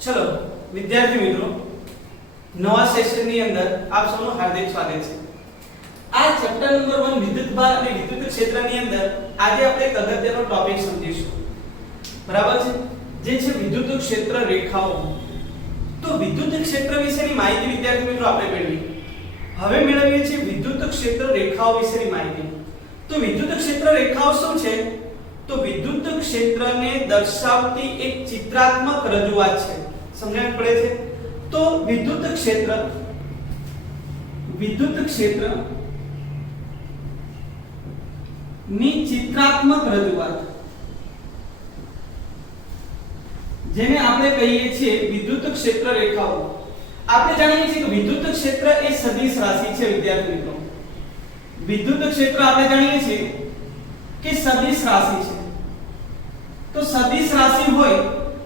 चलो विद्यार्थी मित्रों, नवा सेशन ની અંદર આપ સૌનું હાર્દિક સ્વાગત છે। આ ચેપ્ટર નંબર 1 વિદ્યુતભાર અને વિદ્યુત ક્ષેત્રની અંદર આજે આપણે એક અગત્યનો ટોપિક સમજીશું, બરાબર છે, જે છે વિદ્યુત ક્ષેત્ર રેખાઓ। તો વિદ્યુત ક્ષેત્ર વિશેની માહિતી વિદ્યાર્થી મિત્રો આપણે મેળવી। હવે મેળવીએ છીએ વિદ્યુત ક્ષેત્ર રેખાઓ વિશેની માહિતી। તો વિદ્યુત ક્ષેત્ર રેખાઓ શું છે? તો વિદ્યુત ક્ષેત્રને દર્શાવતી એક ચિત્રાત્મક રજૂઆત છે। સમજણ પડે છે? તો વિદ્યુત ક્ષેત્ર ની ચિત્રાત્મક રજૂઆત, જેને આપણે કહીએ છીએ વિદ્યુત ક્ષેત્ર રેખાઓ। આપણે જાણીએ છીએ કે વિદ્યુત ક્ષેત્ર એ સદિશ રાશિ છે વિદ્યાર્થી મિત્રો। વિદ્યુત ક્ષેત્ર આપણે જાણીએ છીએ કે સદિશ રાશિ છે। તો સદિશ રાશિ હોય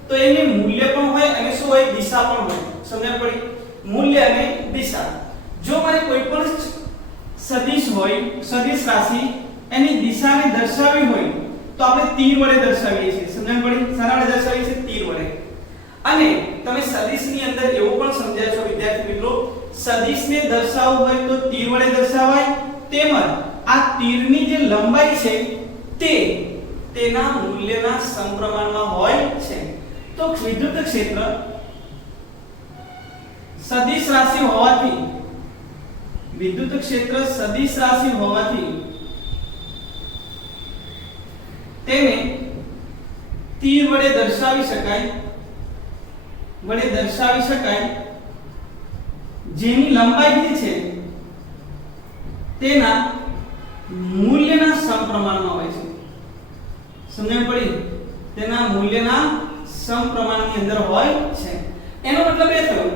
તો એની મૂલ્ય પણ હોય અને શું હોય? દિશા પણ હોય। સમજણ પડી? મૂલ્ય અને દિશા। જો મારે કોઈ પણ સદિશ હોય, સદિશ રાશિ એની દિશાને દર્શાવવી હોય તો આપણે તીર વડે દર્શાવીએ છીએ। સમજણ પડી? શાના વડે દર્શાવીએ છીએ? તીર વડે। અને તમે સદિશની અંદર એવું પણ સમજ્યા છો વિદ્યાર્થી મિત્રો, સદિશને દર્શાવવું હોય તો તીર વડે દર્શાવાય, તેમજ આ તીરની જે લંબાઈ છે તે તેના મૂલ્યના સમપ્રમાણમાં હોય છે। તો વિદ્યુત ક્ષેત્ર સદિશ રાશિ હોવાથી, વિદ્યુત ક્ષેત્ર સદિશ રાશિ હોવાથી તેને તીર વડે દર્શાવી શકાય, જેની લંબાઈ જે છે તેના મૂલ્યના સમપ્રમાણમાં હોય છે। સમજણ પડી? તેના મૂલ્યના સમપ્રમાણની અંદર હોય છે। એનો મતલબ એ થયો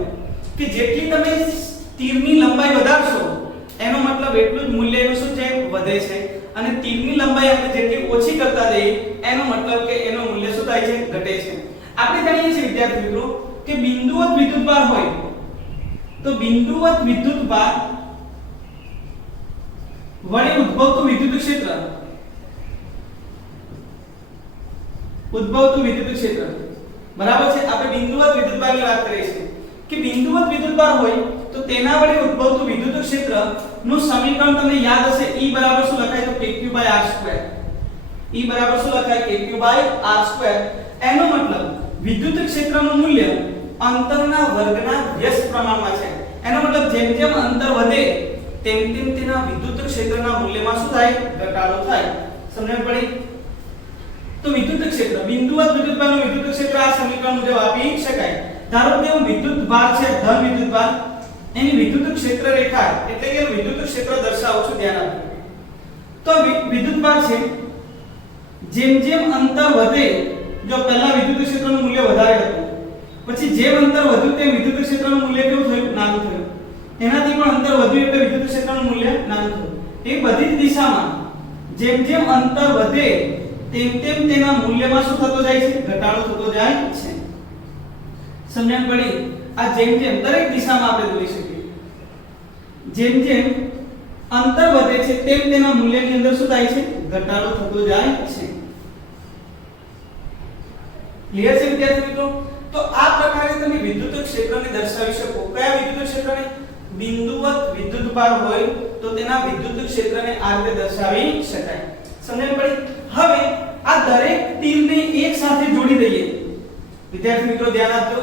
કે જેટલી તમે તીરની લંબાઈ વધારશો એનો મતલબ એટલું જ મૂલ્ય એનું શું છે? વધે છે। અને તીરની લંબાઈ આપણે જેટલી ઓછી કરતા જઈએ એનો મતલબ કે એનું મૂલ્ય શું થાય છે? ઘટે છે। આપણે જાણીએ છીએ વિદ્યાર્થી મિત્રો કે બિંદુવત વિદ્યુતભાર હોય તો બિંદુવત વિદ્યુતભાર વડે ઉદ્ભવતું વિદ્યુત ક્ષેત્ર, બરાબર છે। આપણે બિંદુવત વિદ્યુતભારની વાત કરીએ છીએ કે બિંદુવત વિદ્યુતભાર હોય તો તેના વડે ઉદ્ભવતું વિદ્યુત ક્ષેત્ર નું સમીકરણ તમને યાદ હશે। E બરાબર શું લખાય? તો kq/r²। E બરાબર શું લખાય? kq/r²। એનો મતલબ વિદ્યુત ક્ષેત્રનું મૂલ્ય અંતરના વર્ગના વ્યસ્ત પ્રમાણમાં છે। એનો મતલબ જેમ જેમ અંતર વધે તેમ તેમ તેના વિદ્યુત ક્ષેત્રના મૂલ્યમાં શું થાય? ઘટાડો થાય। સમજણ પડી? તો વિદ્યુત ક્ષેત્ર, બિંદુવત વિદ્યુતભારનું વિદ્યુત ક્ષેત્ર આ સમીકરણ મુજબ આપી શકાય। ધારો કે વિદ્યુતભાર છે, ધન વિદ્યુતભાર, એની વિદ્યુત ક્ષેત્ર રેખા એટલે કે વિદ્યુત ક્ષેત્ર દર્શાવું છું, ધ્યાન આપો। તો વિદ્યુતભાર છે, જેમ જેમ અંતર વધે, જો પહેલા વિદ્યુત ક્ષેત્રનું મૂલ્ય વધારે હતું, પછી જેમ અંતર વધ્યું તેમ વિદ્યુત ક્ષેત્રનું મૂલ્ય કેવું થયું? નાનું થયું। એનાથી પણ અંતર વધ્યું એટલે વિદ્યુત ક્ષેત્રનું મૂલ્ય નાનું થયું। એ બધી જ દિશામાં જેમ જેમ અંતર વધે તેમ તેમ તેના મૂલ્યમાં શું થતો જાય છે? ઘટાડો થતો જાય છે। સમજણ પડી? આ જેમ જેમ દરેક દિશામાં આપણે જોઈ શકીએ, જેમ જેમ અંતર વધે છે તેમ તેના મૂલ્યની અંદર શું થાય છે? ઘટાડો થતો જાય છે। ક્લિયર છે વિદ્યાર્થી મિત્રો? તો આ પ્રકારે તમે વિદ્યુત ક્ષેત્રને દર્શાવી શકો। કયા વિદ્યુત ક્ષેત્રને? બિંદુવત વિદ્યુતભાર હોય તો તેના વિદ્યુત ક્ષેત્રને આ રીતે દર્શાવી શકાય। સમજણ પડી? હવે આ દરેક તીરને એક સાથે જોડી દઈએ વિદ્યાર્થી મિત્રો, ધ્યાન આપજો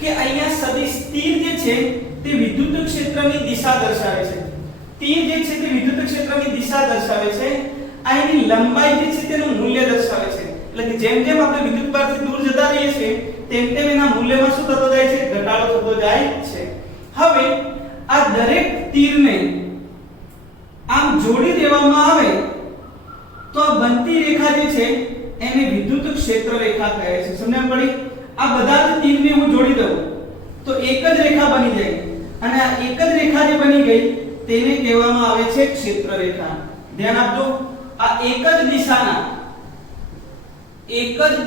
કે અહીંયા સદિશ તીર જે છે તે વિદ્યુત ક્ષેત્રની દિશા દર્શાવે છે। તીર જે છે તે વિદ્યુત ક્ષેત્રની દિશા દર્શાવે છે। આ એની લંબાઈ જે છે તેનું મૂલ્ય દર્શાવે છે। એટલે કે જેમ જેમ આપણે વિદ્યુતભારથી દૂર જતા રહીએ છીએ તેમ તેમ એના મૂલ્યમાં શું થતો જાય છે? ઘટાડો થતો જાય છે। હવે આ દરેક તીરને આમ જોડી દેવામાં આવે તો આ બનતી રેખા જે છે એને વિદ્યુત ક્ષેત્ર રેખા કહે છે। સમજણ પડી? આ બધા જ તીરને હું જોડી દઉં તો એક જ રેખા બની જાય, અને આ એક જ રેખા જે બની ગઈ તેને કહેવામાં આવે છે ક્ષેત્ર રેખા। ધ્યાન આપજો, આ એક જ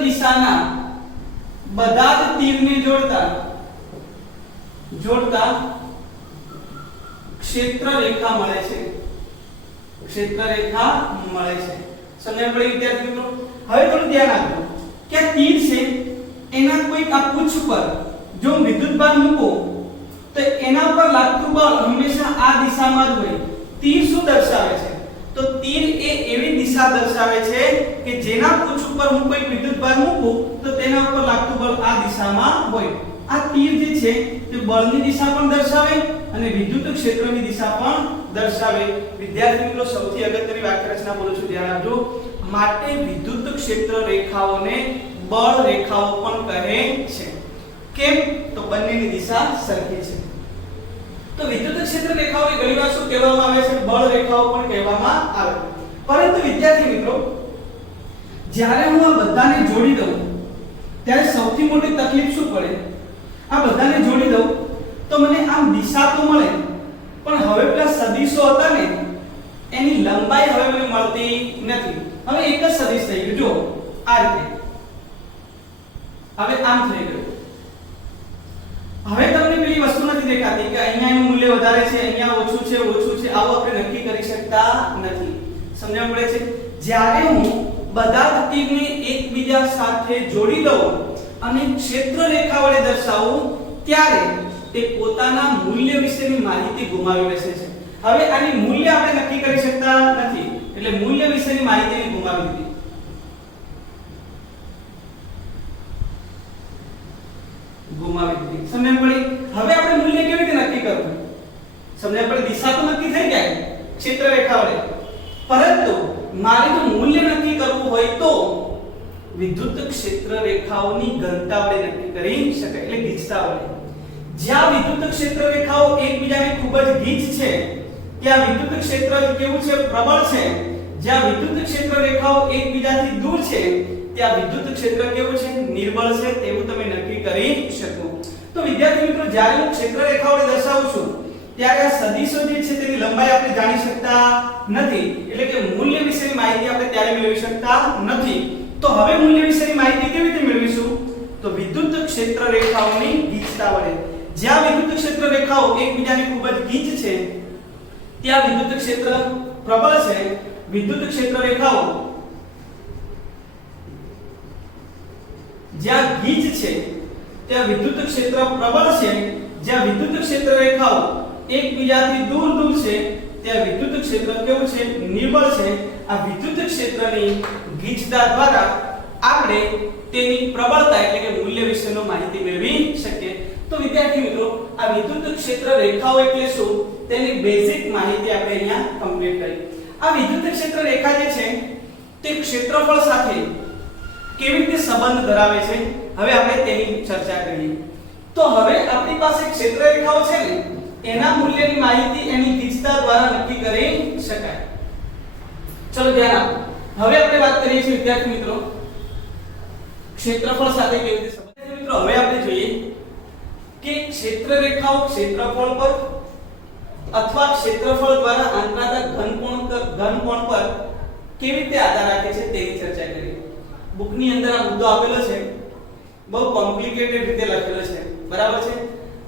દિશાના બધા જ તીરને જોડતા ક્ષેત્ર રેખા મળે છે। સમજણ પડી વિદ્યાર્થી મિત્રો? હવે થોડું ધ્યાન આપજો કે આ તીર છે એના કોઈક આ પૂંછ પર જો હું વિદ્યુતભાર મૂકું તો એના પર લાગતું બળ હંમેશા આ દિશામાં જ હોય. તીર શું દર્શાવે છે? તો તીર એ એવી દિશા દર્શાવે છે કે જેના પૂંછ ઉપર હું કોઈ વિદ્યુતભાર મૂકું તો તેના ઉપર લાગતું બળ આ દિશામાં હોય. આ તીર જે છે તે બળની દિશા પણ દર્શાવે અને વિદ્યુત ક્ષેત્રની દિશા પણ દર્શાવે. વિદ્યાર્થી મિત્રો સૌથી અગત્યની વાક્ય રચના બોલું છું, ધ્યાન આપજો. માટે વિદ્યુત ક્ષેત્ર રેખાઓને બળ રેખાઓ પણ કહે છે. કેમ? તો બંનેની દિશા સરખી છે. તો વિદ્યુત ક્ષેત્ર રેખાઓને ઘણીવાર શું કહેવામાં આવે છે? બળ રેખાઓ પણ કહેવામાં આવે. પરંતુ વિદ્યાર્થી મિત્રો જ્યારે હું આ બધાને જોડી દઉં ત્યારે સૌથી મોટી તકલીફ શું પડે? આ બધાને જોડી દઉં તો મને આમ દિશા તો મળે, પણ હવે પેલા સદિશો હતા ને એની લંબાઈ હવે મને મળતી નથી. હવે એક જ સદિશ થઈ ગયું, જો આ રીતે હવે આમ થઈ ગયું. હવે તમને પેલી વસ્તુ નથી દેખાતી કે અહીંયા એનું મૂલ્ય વધારે છે, અહીંયા ઓછું છે. આવું આપણે નક્કી કરી શકતા નથી. સમજણ પડે છે? જ્યારે હું બધા તીરને એકબીજા સાથે જોડી દઉં અને ક્ષેત્ર રેખા વડે દર્શાવું ત્યારે તે પોતાના મૂલ્ય વિશેની માહિતી ગુમાવી બેસે છે. હવે આની મૂલ્ય આપણે નક્કી કરી શકતા નથી, એટલે મૂલ્ય વિશેની માહિતીને ગુમાવી દીધી. સમજણ પડી? હવે આપણે મૂલ્ય કેવી રીતે નક્કી કરવું? સમજણ પડી? દિશા તો નક્કી થઈ ગઈ ક્ષેત્ર રેખા વડે, પરંતુ મારે જો મૂલ્ય નક્કી કરવું હોય તો વિદ્યુત ક્ષેત્ર રેખાઓની ઘનતા વડે નક્કી કરી શકાય, એટલે ગીચતા વડે. જ્યાં વિદ્યુત ક્ષેત્ર રેખાઓ એકબીજાને ખૂબ જ ગીચ છે ત્યાં વિદ્યુત ક્ષેત્ર કેવું છે? પ્રબળ છે. જ્યાં વિદ્યુત ક્ષેત્ર રેખાઓ એકબીજાથી દૂર છે ત્યાં વિદ્યુત ક્ષેત્ર કેવું છે? નિર્બળ છે. તેવું તમે નક્કી કરી શકો. તો વિદ્યાર્થી મિત્રો જ્યારે હું ક્ષેત્ર રેખા વડે દર્શાવું છું ત્યારે આ સદિશો જે છે તેની લંબાઈ આપણે જાણી શકતા નથી, એટલે કે મૂલ્ય વિશેની માહિતી આપણે ત્યારે મેળવી શકતા નથી. તો હવે મૂલ્ય વિશેની માહિતી કેવી રીતે મેળવીશું? તો વિદ્યુત ક્ષેત્ર રેખાઓની ગીચતા વડે. જ્યાં વિદ્યુત ક્ષેત્ર રેખાઓ એકબીજાની ખૂબ જ ગીચ છે ત્યાં વિદ્યુત ક્ષેત્ર પ્રબળ છે. વિદ્યુત ક્ષેત્ર રેખાઓ જ્યાં ગીચ છે ત્યાં વિદ્યુત ક્ષેત્ર પ્રબળ છે. જ્યાં વિદ્યુત ક્ષેત્ર રેખાઓ એકબીજાથી દૂર છે ત્યાં વિદ્યુત ક્ષેત્ર કેવું છે? નિર્બળ છે. આ વિદ્યુત ક્ષેત્રની ગીચતા દ્વારા આપણે તેની પ્રબળતા એટલે કે મૂલ્ય વિશેનો માહિતી મેળવી શકીએ. તો વિદ્યાર્થી મિત્રો આ વિદ્યુત ક્ષેત્ર રેખાઓ એટલે શું તેની બેઝિક માહિતી આપણે અહીંયા કમ્પ્લીટ કરી. આ વિદ્યુત ક્ષેત્ર રેખા જે છે તે ક્ષેત્રફળ સાથે કેવી રીતે સંબંધ ધરાવે છે હવે આપણે તેની ચર્ચા કરીએ. તો હવે આપણી પાસે ક્ષેત્ર રેખાઓ છે ને એના મૂલ્યની માહિતી એની ગીચતા દ્વારા નક્કી કરી શકાય. ચલો ધ્યાન આપો. હવે આપણે વાત કરીએ છીએ વિદ્યાર્થી મિત્રો ક્ષેત્રફળ સાથે કેવી રીતે સંબંધ. મિત્રો હવે આપણે જોઈએ કે ક્ષેત્ર રેખાઓ ક્ષેત્રફળ પર અથવા ક્ષેત્રફળ દ્વારા આંતરાતા ઘનકોણ પર કેવી રીતે આધાર રાખે છે તેની ચર્ચા કરીએ. બુકની અંદર આ મુદ્દો આપેલો છે, બહુ કોમ્પ્લિકેટેડ રીતે લખેલો છે, બરાબર છે.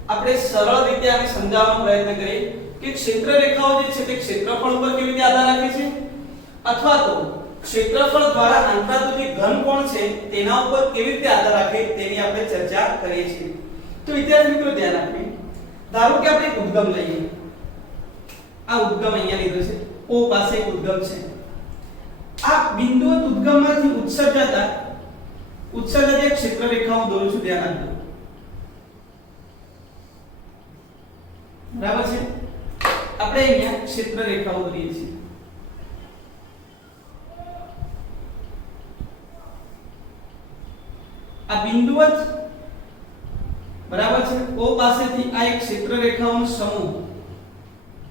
આપણે સરળ રીતે આને સમજાવવાનો પ્રયત્ન કરીએ કે ક્ષેત્ર રેખાઓ જે છે તે ક્ષેત્રફળ પર કેવી રીતે આધાર રાખે છે અથવા તો ક્ષેત્રફળ દ્વારા આંતરાતું જે ઘનકોણ છે તેના ઉપર કેવી રીતે આધાર રાખે તેની આપણે ચર્ચા કરીએ છીએ. તો વિદ્યાર્થી મિત્રો ધ્યાન આપીએ. ધારો કે આપણે એક ઉદ્ગમ લઈએ. આ ઉદ્ગમ અહીંયા લીધો છે. O પાસે એક ઉદ્ગમ છે. આ બિંદુવત ઉદ્ગમમાંથી ઉત્સર્જતા ક્ષેત્ર રેખાઓ દોરું છું, ધ્યાન આપજો. બરાબર છે? આપણે અહીંયા ક્ષેત્ર રેખાઓ દોરીએ છીએ. આ બિંદુવત બરાબર છે. O પાસેથી આ એક ક્ષેત્ર રેખાઓનો સમૂહ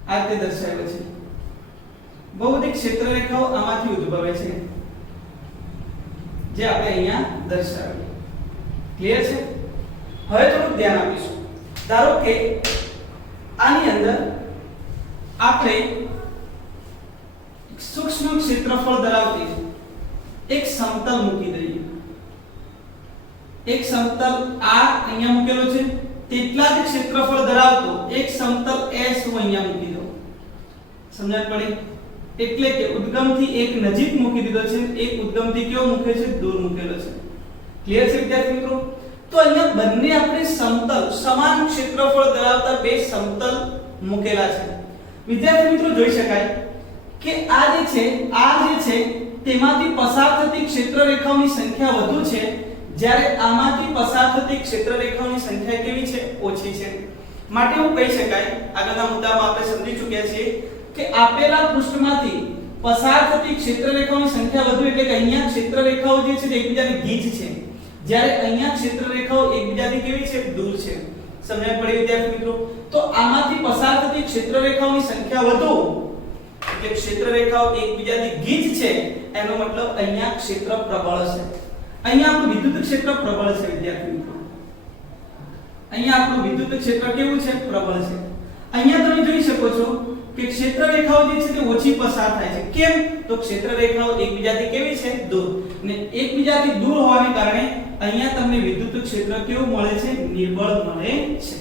આ રીતે દર્શાવેલો છે. બહુવિધ ક્ષેત્ર રેખાઓ આમાંથી ઉદ્ભવે છે જે આપણે અહીંયા દર્શાવીએ. ક્લિયર છે? હવે થોડું ધ્યાન આપીશું. ધારો કે આની અંદર આપણે સૂક્ષ્મ ક્ષેત્રફળ ધરાવતી એક સમતલ મૂકી દઈએ. એક સમતલ આ અહીંયા મૂકેલો છે તેટલા જ ક્ષેત્રફળ ધરાવતો એક સમતલ S હું અહીંયા મૂકી દઉં. સમજણ પડી? એટલે કે ઉદ્ગમથી એક નજીક મૂકી દીધો છે, એક ઉદ્ગમથી કેવો મૂકે છે? દૂર મૂકેલો છે. ક્લિયર છે વિદ્યાર્થી મિત્રો? તો અહીંયા બંને આપણે સમતલ સમાન ક્ષેત્રફળ ધરાવતા બે સમતલ મૂકેલા છે. વિદ્યાર્થી મિત્રો જોઈ શકાય કે આ જે છે તેમાંથી પસાર થતી ક્ષેત્રરેખાઓની સંખ્યા વધુ છે, જ્યારે આમાંથી પસાર થતી ક્ષેત્રરેખાઓની સંખ્યા કેવી છે? ઓછી છે. માટે એવું કહી શકાય, આગળના મુદ્દામાં આપણે સમજી ચૂક્યા છીએ કે આપેલા પૃષ્ઠમાંથી પસાર થતી ક્ષેત્રરેખાઓની સંખ્યા વધુ એટલે કે અહીંયા ક્ષેત્રરેખાઓ જે છે તે એકબીજાની ગીચ છે, જ્યારે અહીંયા ક્ષેત્રરેખાઓ એકબીજાથી કેવી છે? દૂર છે. સમજણ પડી વિદ્યાર્થી મિત્રો? તો આમાંથી પસાર થતી ક્ષેત્રરેખાઓની સંખ્યા વધુ એટલે ક્ષેત્રરેખાઓ એકબીજાથી ગીચ છે, એનો મતલબ અહીંયા ક્ષેત્ર પ્રબળ છે. અહીંયા આપણું વિદ્યુત ક્ષેત્ર પ્રબળ છે વિદ્યાર્થી મિત્રો. અહીંયા આપણું વિદ્યુત ક્ષેત્ર કેવું છે? પ્રબળ છે. અહીંયા તમે જોઈ શકો છો કે ક્ષેત્રરેખાઓ જે છે તે ઓછી પસાર થાય છે. કેમ? તો ક્ષેત્રરેખાઓ એકબીજાથી કેવી છે? દૂર. ને એકબીજાથી દૂર હોવાને કારણે અહીંયા તમને વિદ્યુત ક્ષેત્ર કેવું મળે છે? નિર્બળ મળે છે.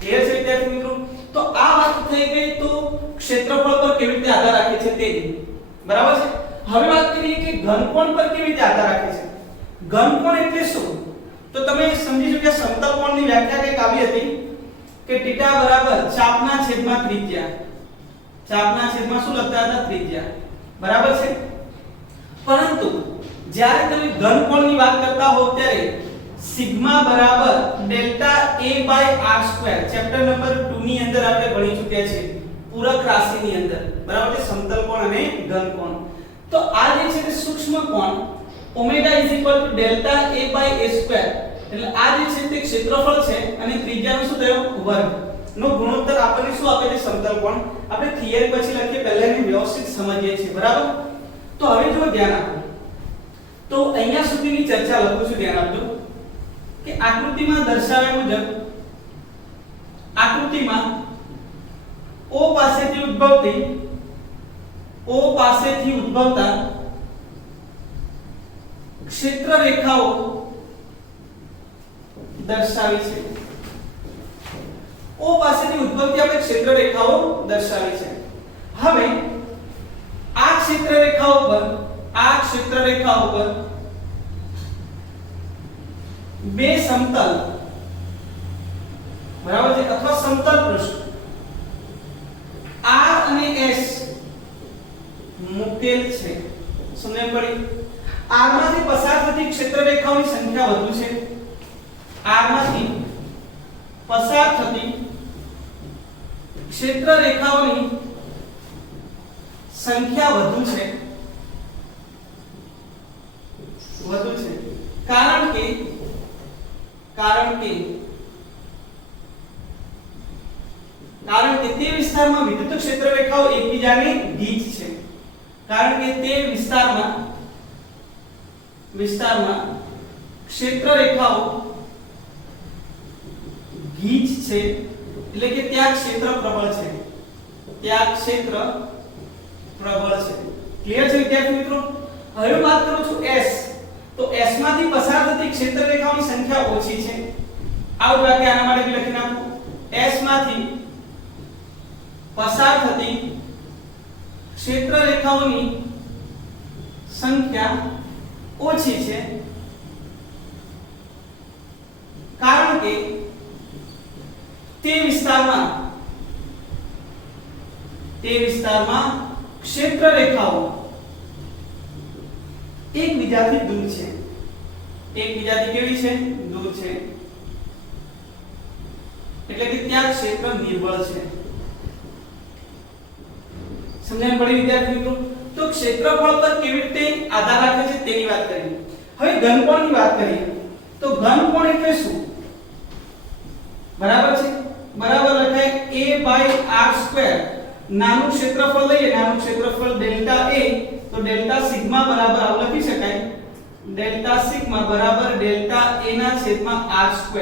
ક્લિયર છે વિદ્યાર્થી મિત્રો? તો આ વાત થઈ ગઈ તો ક્ષેત્રફળ પર કેવી રીતે આધાર રાખે છે તે. બરાબર છે. હવે વાત કરીએ કે ઘનકોણ પર કેવી રીતે આધાર રાખે છે. ઘનકોણ એટલે શું? તો તમે સમજી શકો કે સમતલ કોણની વ્યાખ્યા કંઈક આવી હતી કે θ બરાબર ચાપના છેદમાં ત્રિજ્યા. ચાપના છેદમાં શું લખતા હતા? ત્રિજ્યા. બરાબર છે. પરંતુ જ્યારે તમે ઘનકોણની વાત કરતા હો ત્યારે સિગ્મા બરાબર delta a r² chapter number 2 ની અંદર આપણે ભણી ચૂક્યા છે પૂરક રાશિની અંદર. બરાબર છે. સમતલ કોણ અને ઘનકોણ. તો આ જે છે તે સૂક્ષ્મ કોણ ઓમેગા ડેલ્ટા a² એટલે આ જે છે તે ક્ષેત્રફળ છે અને ત્રિજ્યાનો શું થયો? વર્ગ નો ગુણોત્તર આપણને શું આપે છે? સમતલ કોણ. આપણે થિયરી પછી લખીએ, પહેલા એને વ્યવસ્થિત સમજીએ છીએ. બરાબર? તો હવે જો ધ્યાન આપો તો અહીંયા સુધીની ચર્ચા લખું છું, ધ્યાન આપજો કે આકૃતિમાં દર્શાવ્યા મુજબ આકૃતિમાં O પાસેથી ઉદ્ભવતા ક્ષેત્ર રેખાઓ દર્શાવી છે. O પાસેથી ઉદ્ભવતી આપણે ક્ષેત્ર રેખાઓ દર્શાવી છે. હવે આ ક્ષેત્ર રેખાઓ પર બે સમતલ બરાબર છે અથવા સમતલ પૃષ્ઠ R અને S મૂકેલ છે. સમજણ પડી? R માંથી પસાર થતી ક્ષેત્ર રેખાઓની સંખ્યા વધુ છે. R માંથી પસાર થતી ક્ષેત્ર રેખાઓની સંખ્યા વધુ છે. કારણ કે તે વિસ્તારમાં વિદ્યુત ક્ષેત્ર રેખાઓ એકબીજાની ગીચ છે. કારણ કે તે વિસ્તારમાં ક્ષેત્ર રેખાઓ ગીચ છે એટલે કે ત્યાં ક્ષેત્ર પ્રબળ છે. ક્લિયર છે વિદ્યાર્થી મિત્રો? હવે વાત કરું છું S. તો S માંથી પસાર થતી ક્ષેત્ર રેખાઓની સંખ્યા ઓછી છે. આવું વાક્ય આના માટે બી લખી નાખો. S માંથી પસાર થતી ક્ષેત્ર રેખાઓની સંખ્યા ઓછી છે કારણ કે તે વિસ્તારમાં ક્ષેત્ર રેખાઓ એકબીજાથી દૂર છે. એકબીજાથી કેવી છે? દૂર છે. એટલે કે ત્યાં ક્ષેત્ર નિર્બળ છે. સમજણ પડી વિદ્યાર્થી મિત્રો? તો ક્ષેત્રફળ પર કેવી રીતે આધાર રાખે છે તેની વાત કરીએ. હવે ઘનકોણની વાત કરીએ તો ઘનકોણ એટલે શું? બરાબર છે. બરાબર લખાય a/r². નાનું ક્ષેત્રફળ લઈએ, નાનું ક્ષેત્રફળ ડેલ્ટા a, તો ડેલ્ટા સિગ્મા બરાબર આવું લખી શકાય ડેલ્ટા સિગ્મા બરાબર ડેલ્ટા a ના છેદમાં r².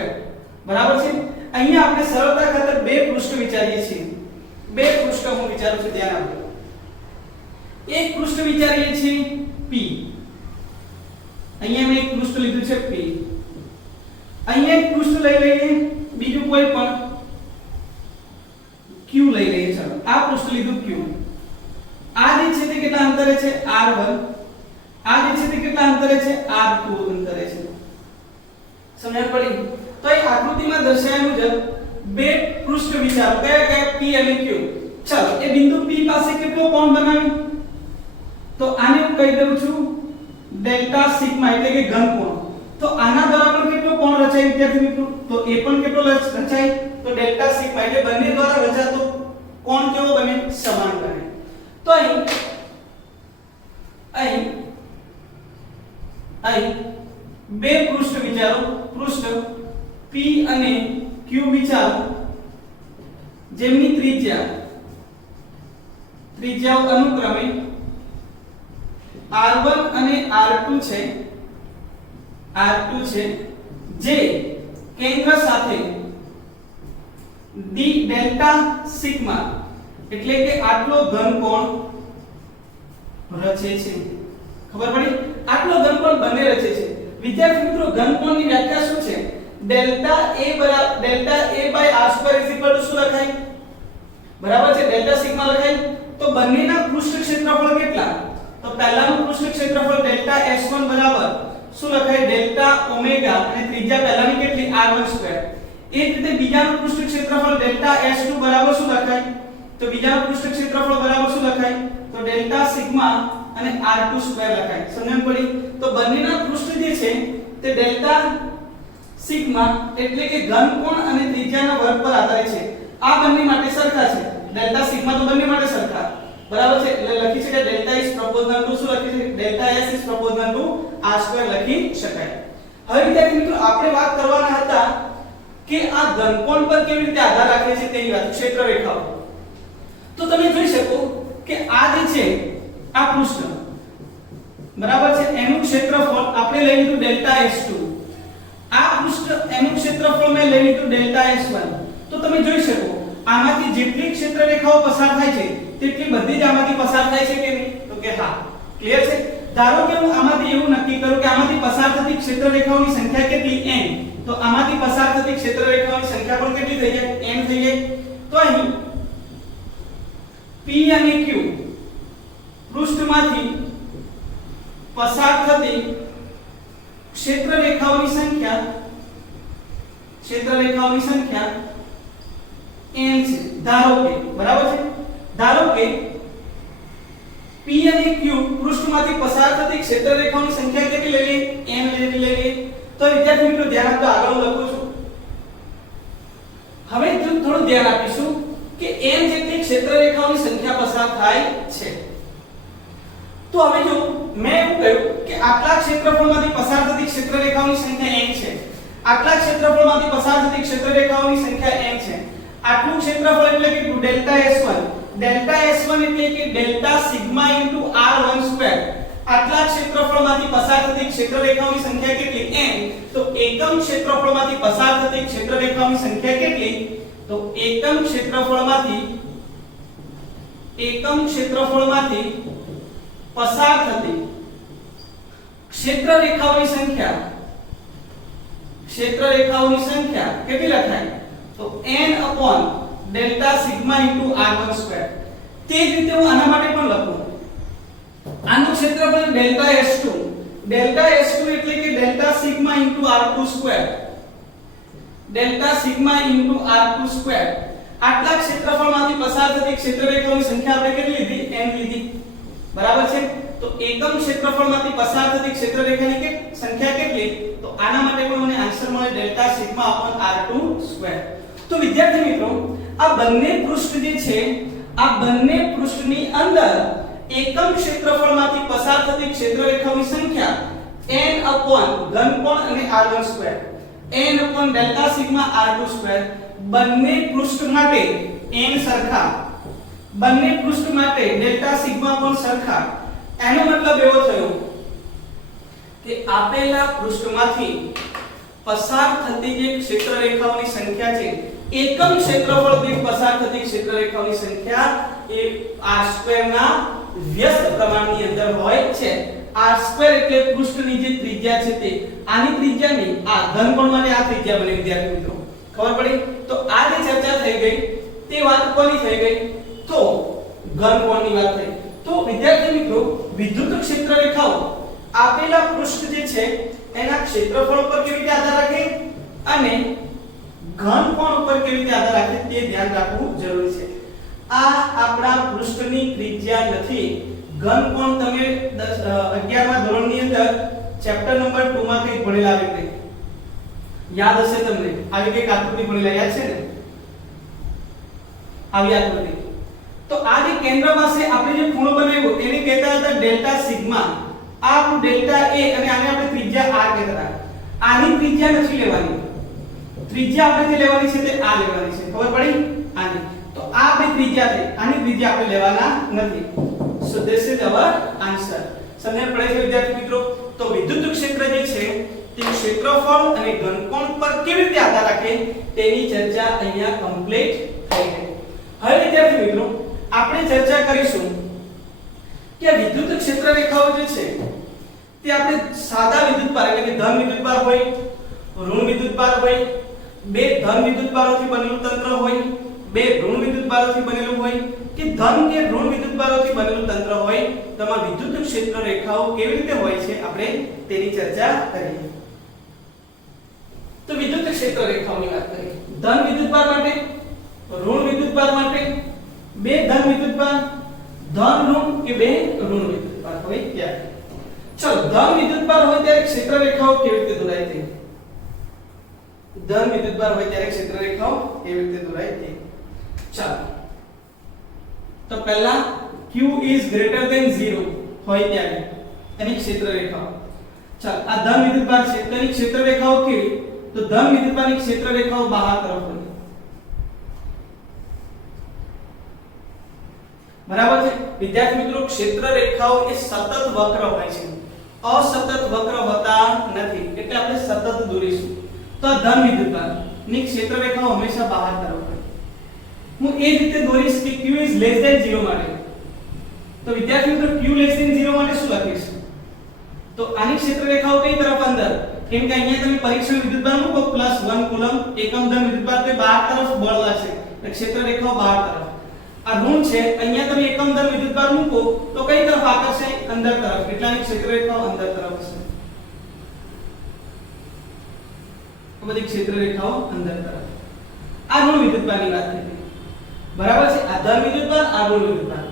બરાબર છે. અહીંયા આપણે સરળતા ખાતર બે પૃષ્ઠ વિચારીએ છીએ. બે પૃષ્ઠ હું વિચારું છું, ધ્યાન આપો. એક પૃષ્ઠ વિચારીએ છીએ P. અહીંયા મેં એક પૃષ્ઠ લીધું છે P. અહીંયા એક પૃષ્ઠ લઈ લઈએ બીજું કોઈ પણ Q લઈ લઈએ. ચાલો આ પૃષ્ઠ લીધું Q. આ જે છે તે કેટલા અંતરે છે? R1. આ જે છે તે કેટલા અંતરે છે? R2 અંતરે છે. સમજણ પડી? તો એ આકૃતિમાં દર્શાવ્યા મુજબ બે પૃષ્ઠ વિચારો કયા કયા P અને Q. ચાલો એ બિંદુ P પાસે કેટલો કોણ બનાવ્યું? તો આને હું કહી દઉં છું ડેલ્ટા સિગ્મા એટલે કે ઘન કોણ. તો આના દ્વારા પણ કેટલો કોણ રચાય વિદ્યાર્થી મિત્રો? તો એ પણ કેટલો રચાય? તો ડેલ્ટા સિગ્મા એટલે બંને દ્વારા રચાતો કોણ કેવો બને? સમાન બને. તો અહીં બે પૃષ્ઠ વિચારો, પૃષ્ઠ P અને Q વિચારો જેમની ત્રિજ્યાઓ અનુક્રમે R1 અને R2 છે, જે કેન્દ્ર સાથે ડેલ્ટા સિગ્મા એટલે કે આટલો ઘન કોણ રચે છે. ખબર પડી? આટલો ઘન કોણ બંને રચે છે. વિદ્યાર્થી મિત્રો ઘન કોણની વ્યાખ્યા શું છે? ડેલ્ટા A r² શું લખાય? બરાબર છે, ડેલ્ટા સિગ્મા લખાય. તો બંનેના પૃષ્ઠ ક્ષેત્રફળ કેટલા? તો પહેલાનું પૃષ્ઠ ક્ષેત્રફળ ડેલ્ટા S1 બરાબર શું લખાય? ડેલ્ટા ઓમેગા અને ત્રિજ્યા પહેલાની કેટલી? r1². એ જ રીતે બીજાનું પૃષ્ઠ ક્ષેત્રફળ ડેલ્ટા S2 બરાબર શું લખાય? તો બીજાનું પૃષ્ઠ ક્ષેત્રફળ બરાબર શું લખાય? તો ડેલ્ટા સિગ્મા અને r2² લખાય. સમજણ પડી? તો બંનેના પૃષ્ઠ જે છે તે ડેલ્ટા સિગ્મા એટલે કે ઘન કોણ અને ત્રિજ્યાના વર્ગ પર આધારિત છે. આ બંને માટે સરખા છે. ડેલ્ટા સિગ્મા તો બંને માટે સરખા, બરાબર છે. એટલે લખી શકાય ડેલ્ટા ઇઝ પ્રોપોર્શનલ ટુ શું લખી શકાય? Delta S is proportional two r² લખી શકાય. હવે વિદ્યાર્થી મિત્રો આપણે વાત કરવાના હતા કે આ ઘનકોણ પર કેવી રીતે આધાર રાખે છે તેની વાત, ક્ષેત્ર રેખાઓ. તો તમે જોઈ શકો કે આ જે છે આ પૃષ્ઠ બરાબર છે, એનું ક્ષેત્રફળ આપણે લઈ લીધું ડેલ્ટા S2. આ પૃષ્ઠ એનું ક્ષેત્રફળ મેં લઈ લીધું ડેલ્ટા S1. તો તમે જોઈ શકો આમાંથી જેટલી ક્ષેત્ર રેખાઓ પસાર થાય છે તેટલી બધી જ આમાંથી પસાર થાય છે કે નહીં? તો કે હા. ક્લિયર છે? ધારો કે હું આમાંથી એવું નક્કી કરું કે આમાંથી પસાર થતી ક્ષેત્ર રેખાઓની સંખ્યા કેટલી? n. તો આમાંથી પસાર થતી ક્ષેત્ર રેખાઓની સંખ્યા પણ કેટલી થઈ જાય? n થઈ જાય. તો અહીં P અને Q પૃષ્ઠમાંથી પસાર થતી ક્ષેત્ર રેખાઓની સંખ્યા n છે. ધારો કે બરાબર છે, ધારો કે P અને Q પૃષ્ઠમાંથી પસાર થતી ક્ષેત્ર રેખાઓની સંખ્યા કેટલી લઈ લઈએ? n લઈ લઈએ. તો વિદ્યાર્થી મિત્રો ધ્યાન આપજો, આગળ હું લખું છું. હવે થોડું ધ્યાન આપીશું કે n જેટલી ક્ષેત્ર રેખાઓની સંખ્યા પસાર થાય છે. તો હવે જો મેં એવું કહ્યું કે આટલા ક્ષેત્રફળમાંથી પસાર થતી ક્ષેત્ર રેખાઓની સંખ્યા n છે, આટલા ક્ષેત્રફળમાંથી પસાર થતી ક્ષેત્ર રેખાઓની સંખ્યા n છે. આટલું ક્ષેત્રફળ એટલે કે ડેલ્ટા S1. ડેલ્ટા S1 એટલે કે ડેલ્ટા સિગ્મા r1². આટલા ક્ષેત્રફળમાંથી પસાર થતી ક્ષેત્ર રેખાઓની સંખ્યા કેટલી? n. તો એકમ ક્ષેત્રફળમાંથી પસાર થતી ક્ષેત્ર રેખાઓની સંખ્યા કેટલી? તો એકમ ક્ષેત્રફળમાંથી પસાર થતી ક્ષેત્ર રેખાઓની સંખ્યા કેટલી લખાય? તો n upon delta sigma r1². તે જ રીતે હું આના માટે પણ લખું. આનું ક્ષેત્રફળ ડેલ્ટા S2. ડેલ્ટા S2 એટલે કે delta sigma r2². Delta sigma r2². આટલા ક્ષેત્રફળમાંથી પસાર થતી ક્ષેત્ર રેખાઓની સંખ્યા આપણે કેટલી લીધી? n લીધી. બરાબર છે? તો એકમ ક્ષેત્રફળમાંથી પસાર થતી ક્ષેત્ર રેખાની સંખ્યા કેટલી? તો આના માટે પણ મને આન્સર મળે ડેલ્ટા સિગ્મા r2². તો વિદ્યાર્થી મિત્રો આ બંને પૃષ્ઠ જે છે આ બંને પૃષ્ઠની અંદર એકમ ક્ષેત્રફળમાંથી પસાર થતી ક્ષેત્ર રેખાઓની સંખ્યા n upon ઘનકોણ અને r1², n upon delta sigma r2² બંને પૃષ્ઠ માટે n સરખા, બંને પૃષ્ઠ માટે ડેલ્ટા સિગ્મા પણ સરખા. એનો મતલબ એવો થયો કે આપેલા પૃષ્ઠમાંથી પસાર થતી જે ક્ષેત્ર રેખાઓની સંખ્યા છે, એકમ ક્ષેત્રફળ દીઠ પસાર થતી ક્ષેત્ર રેખાઓની સંખ્યા એ r² ના વ્યસ્ત પ્રમાણની અંદર હોય છે. r² એટલે પૃષ્ઠની જે ત્રિજ્યા છે તે, આની ત્રિજ્યા નહીં, આ ઘનકોણ માટે આ ત્રિજ્યા બને. વિદ્યાર્થી મિત્રો ખબર પડી? તો આ જે ચર્ચા થઈ ગઈ તે વાત કોની થઈ ગઈ? તો ઘનકોણની વાત થઈ. તો વિદ્યાર્થી મિત્રો વિદ્યુત ક્ષેત્ર રેખાઓ આપેલા પૃષ્ઠ જે છે એના ક્ષેત્રફળ ઉપર કેવી રીતે આધાર રાખે અને ઘનકોણ ઉપર કેવી રીતે આધાર રાખે તે ધ્યાન રાખવું જરૂરી છે. આ આપણા પૃષ્ઠની ત્રિજ્યા નથી. ઘનકોણ તમે 11મા ધોરણની અંદર ચેપ્ટર નંબર 2 માં કંઈક ભણેલા આવી કંઈક યાદ હશે તમને. આવી કંઈક આકૃતિ ભણેલા યાદ છે ને? આવી આકૃતિ. તો આ જે કેન્દ્ર પાસે આપણે જે ખૂણો બનાવ્યો એને કહેતા હતા ડેલ્ટા સિગ્મા. આ આપણું ડેલ્ટા a અને આને આપણે ત્રિજ્યા r કહેતા હતા. આની ત્રિજ્યા નથી લેવાની. ત્રિજ્યા આપણે જે લેવાની છે તે આ લેવાની છે. ખબર પડી? આની. તો આ આપણી ત્રિજ્યા છે. આની ત્રિજ્યા આપણે લેવાના નથી. So this is our answer. સમજણ પડે છે વિદ્યાર્થી મિત્રો? તો વિદ્યુત ક્ષેત્ર જે છે તે ક્ષેત્રફળ અને ઘનકોણ પર કેવી રીતે આધાર રાખે તેની ચર્ચા અહીંયા કમ્પ્લીટ થઈ ગઈ. હવે વિદ્યાર્થી મિત્રો આપણે ચર્ચા કરીશું કે વિદ્યુત ક્ષેત્ર રેખાઓ જે છે તે આપણે સાદા વિદ્યુતભાર એટલે કે ધન વિદ્યુતભાર હોય, ઋણ વિદ્યુતભાર હોય, બે ધન વિદ્યુતભારોથી બનેલું તંત્ર હોય, બે ઋણ વિદ્યુતભારોથી બનેલું હોય કે ધન કે ઋણ વિદ્યુતભારોથી બનેલું તંત્ર હોય, તેમાં વિદ્યુત ક્ષેત્ર રેખાઓ કેવી રીતે હોય છે આપણે તેની ચર્ચા કરીએ. તો વિદ્યુત ક્ષેત્ર રેખાઓની વાત કરીએ. ધન વિદ્યુતભાર માટે, ઋણ વિદ્યુતભાર માટે, બે ધન વિદ્યુતભાર, ધન ઋણ કે બે ઋણ વિદ્યુતભાર હોય ત્યારે. ચલો ધન વિદ્યુતભાર હોય ત્યારે ક્ષેત્ર રેખાઓ કેવી રીતે દોરાય છે? ધન વિદ્યુતભાર હોય ત્યારે ક્ષેત્ર રેખાઓ કેવી રીતે દોરાય છે? ચાલો તો પહેલા q is greater than 0 હોય ત્યારે એની ક્ષેત્ર રેખાઓ. ચાલો આ ધન વિદ્યુતભાર છે તેની ક્ષેત્ર રેખાઓ કેવી? તો ધન વિદ્યુતભારની ક્ષેત્ર રેખાઓ બહાર તરફ હોય. બરાબર છે વિદ્યાર્થી મિત્રો? ક્ષેત્ર રેખાઓ એ સતત વક્ર હોય છે, અસતત વક્ર હોતા નથી. એટલે આપણે સતત દોરીશું. તો આ ધન વિદ્યુતભારની ક્ષેત્ર રેખાઓ હંમેશા બહાર તરફ હોય. હું એ રીતે દોરીશ કે q is less than 0 માટે. તો વિદ્યાર્થી મિત્રો q less than 0 માટે શું લખીશ? તો આની ક્ષેત્ર રેખાઓ કઈ તરફ? અંદર. કેમ કે અહીંયા તમે પરીક્ષણ વિદ્યુતભાર મૂકો +1 કુલમ એકમ ધન વિદ્યુતભાર તો બહાર તરફ બળ લાગશે. એટલે ક્ષેત્ર રેખાઓ બહાર તરફ. આ ઋણ છે અહીંયા તમે એકમ ધન વિદ્યુતભાર મૂકો તો કઈ તરફ આકર્ષે? અંદર તરફ. એટલાની ક્ષેત્ર રેખાઓ અંદર તરફ હશે. તો બધી ક્ષેત્ર રેખાઓ અંદર તરફ. આ ઋણ વિદ્યુતભારની વાત થઈ. બરાબર છે? આ ધન વિદ્યુતભાર, આ ઋણ વિદ્યુતભાર.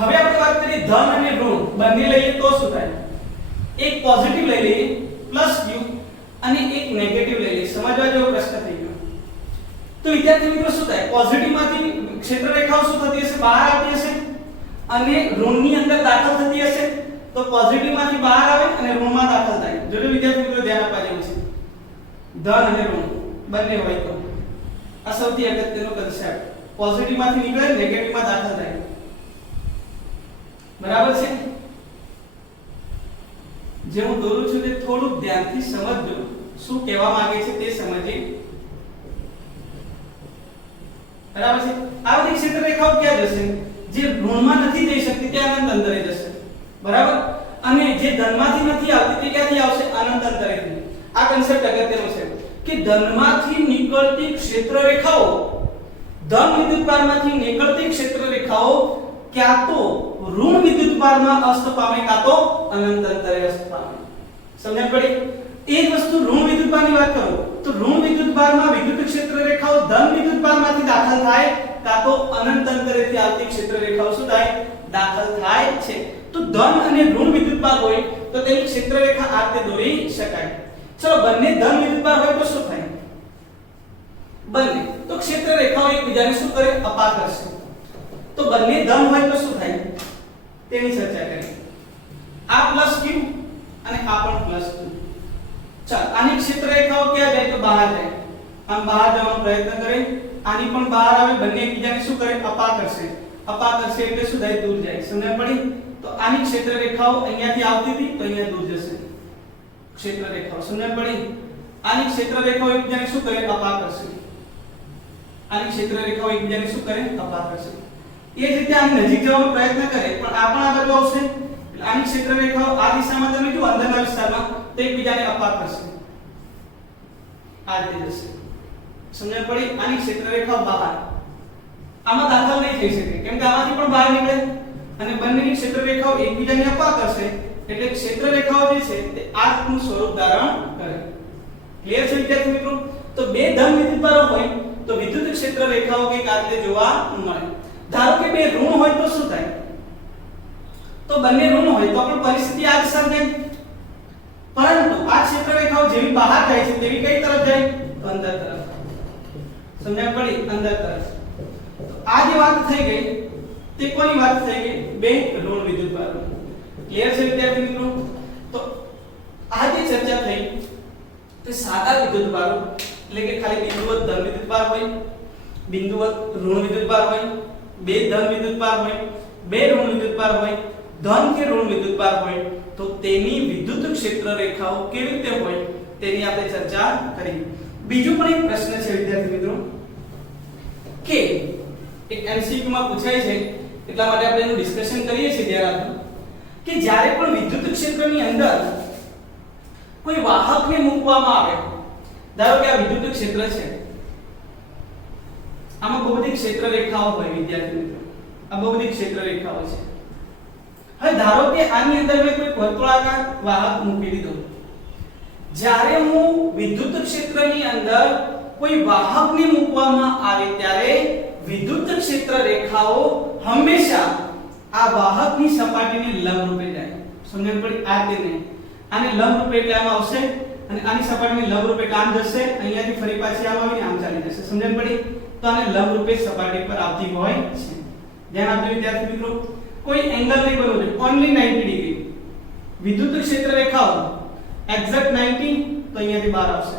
હવે આપણે વાત કરીએ ધન અને ઋણ બંને લઈએ તો શું થાય? એક પોઝિટિવ લઈ લઈએ +q અને એક નેગેટિવ લઈ લઈએ. સમજવા જેવો પ્રશ્ન થઈ ગયો. તો વિદ્યાર્થી મિત્રો શું થાય? પોઝિટિવ માંથી ક્ષેત્ર રેખાઓ શું થતી હશે? બહાર આવતી હશે અને ઋણની અંદર દાખલ થતી હશે. તો પોઝિટિવ માંથી બહાર આવે અને ઋણમાં દાખલ થાય. જોડે વિદ્યાર્થી મિત્રો ધ્યાન આપવા જેવું છે. ધન અને ઋણ બંને હોય તો આ સૌથી અગત્યનો કન્સેપ્ટ. પોઝિટિવ માંથી નીકળે નેગેટિવ માં દાખલ થાય. બરાબર છે? જે હું દોરું છું તે થોડું ધ્યાનથી સમજજો. શું કહેવા માંગે છે તે સમજીએ. બરાબર છે? આ બધી ક્ષેત્ર રેખાઓ ક્યાં જશે? જે ઋણમાં નથી જઈ શકતી તે અનંત અંતરે જશે. બરાબર? અને જે ધનમાંથી નથી આવતી તે ક્યાંથી આવશે? અનંત અંતરેથી. આ કન્સેપ્ટ અગત્યનો છે કે ધનમાંથી નીકળતી ક્ષેત્ર રેખાઓ, ધન વિદ્યુતભારમાંથી નીકળતી ક્ષેત્ર રેખાઓ ક્યાં તો ઋણ વિદ્યુતભારમાં અસ્ત પામે કાં તો અનંત અંતરે અસ્ત પામે. સમજણ પડી? એ જ વસ્તુ ઋણ વિદ્યુતભારની વાત કરો તો ઋણ વિદ્યુતભારમાં વિદ્યુત ક્ષેત્ર રેખાઓ ધન વિદ્યુતભારમાંથી દાખલ થાય કાં તો અનંત અંતરેથી આવતી ક્ષેત્ર રેખાઓ શું થાય? દાખલ થાય છે. તો ધન અને ઋણ વિદ્યુતભાર હોય તો તેની ક્ષેત્ર રેખા આ રીતે દોરી શકાય. ચલો બંને ધન વિદ્યુતભાર હોય તો શું થાય? બંને તો ક્ષેત્ર રેખાઓ એકબીજાને શું કરે? અપા કરશે. તો બંને ધન હોય તો શું થાય તેની ચર્ચા કરીએ. આ +q અને આ પણ +q. ચાલ આની ક્ષેત્ર રેખાઓ ક્યાં જાય? તો બહાર જાય. આમ બહાર જવાનો પ્રયત્ન કરે. આની પણ બહાર આવે. બંને એકબીજાને શું કરે? અપા કરશે. અપા કરશે એટલે શું થાય? દૂર જાય. સમજણ પડી? તો આની ક્ષેત્ર રેખાઓ અહીંયાથી આવતી હતી તો અહીંયા દૂર જશે. ક્ષેત્ર રેખાઓ સમજણ પડી? આની ક્ષેત્ર રેખાઓ એકબીજાને શું કરે? અપા કરશે. આની ક્ષેત્ર રેખાઓ એકબીજાને શું કરે? અપા કરશે. એ જ રીતે આની નજીક જવાનો પ્રયત્ન કરે પણ આ પણ આ બાજુ આવશે. એટલે આની ક્ષેત્ર રેખાઓ આ દિશામાં તમે જો અંદરના વિસ્તારમાં તો એકબીજાને અપા કરશે. આ રીતે જશે. સમજણ પડી? આની ક્ષેત્ર રેખાઓ બહાર આમાં દાખલ નહીં થઈ શકે કેમ કે આમાંથી પણ બહાર નીકળે અને બંનેની ક્ષેત્ર રેખાઓ એકબીજાને અપા કરશે એટલે ક્ષેત્ર રેખાઓ જે છે તે આર્કનું સ્વરૂપ ધારણ કરે. ક્લિયર છે વિદ્યાર્થી મિત્રો? તો બે ધન વિદ્યુતભારો હોય તો વિદ્યુત ક્ષેત્ર રેખાઓ કઈક આ રીતે જોવા મળે. ધારો કે બે ઋણ હોય તો શું થાય? તો બંને ઋણ હોય તો પણ પરિસ્થિતિ આ જ સર્જાય. પરંતુ આ ક્ષેત્ર રેખાઓ જેવી બહાર જાય છે તેવી કઈ તરફ જાય? તો અંદર તરફ. સમજણ પડી? અંદર તરફ. તો આ જે વાત થઈ ગઈ તે કોની વાત થઈ ગઈ? બે ઋણ વિદ્યુતભારો. ક્લિયર છે વિદ્યાર્થી મિત્રો? તો આ જે ચર્ચા થઈ તે સાદા વિદ્યુતભારો એટલે કે ખાલી બિંદુવત ધન વિદ્યુતભાર હોય, બિંદુવત ઋણ વિદ્યુતભાર હોય, બે ધન વિદ્યુતભાર હોય, બે ઋણ વિદ્યુતભાર હોય, ધન કે ઋણ વિદ્યુતભાર હોય તો તેની વિદ્યુત ક્ષેત્ર રેખાઓ કેવી રીતે હોય તેની આપણે ચર્ચા કરી. બીજું પણ એક પ્રશ્ન છે વિદ્યાર્થી મિત્રો કે એક MCQ માં પૂછાય છે એટલા માટે આપણે એનું ડિસ્કશન કરીએ છીએ ધ્યાન આપો કે જ્યારે પણ વિદ્યુત ક્ષેત્રની અંદર કોઈ વાહકને મૂકવામાં આવે, ધારો કે આ વિદ્યુત ક્ષેત્ર છે, આમાં બહુ બધી ક્ષેત્ર રેખાઓ હોય વિદ્યાર્થી મિત્રો, આ બહુ બધી ક્ષેત્ર રેખાઓ છે. હવે ધારો કે આની અંદર મેં કોઈ વર્તુળાકાર વાહક મૂકી દીધો. જ્યારે હું વિદ્યુત ક્ષેત્રની અંદર કોઈ વાહકને મૂકવામાં આવે ત્યારે વિદ્યુત ક્ષેત્ર રેખાઓ હંમેશા આ વાહકની સપાટીને લંબ રૂપે જાય. સમજણ પડી? આ તેને આને લંબ રૂપે એટલે આમ આવશે અને આની સપાટીને લંબ રૂપે એટલે આમ જશે, અહીંયાથી ફરી પાછી આમ આવીને આમ ચાલી જશે. સમજણ પડી? તો આને લંબ રૂપે સપાટી પર આવતી હોય છે. ધ્યાન આપજો વિદ્યાર્થી મિત્રો. કોઈ એંગલ નહીં બનવું જોઈએ, ઓન્લી 90 ડિગ્રી. વિદ્યુત ક્ષેત્ર રેખાઓ એક્ઝેક્ટ 90 તો અહીંયાથી બહાર આવશે,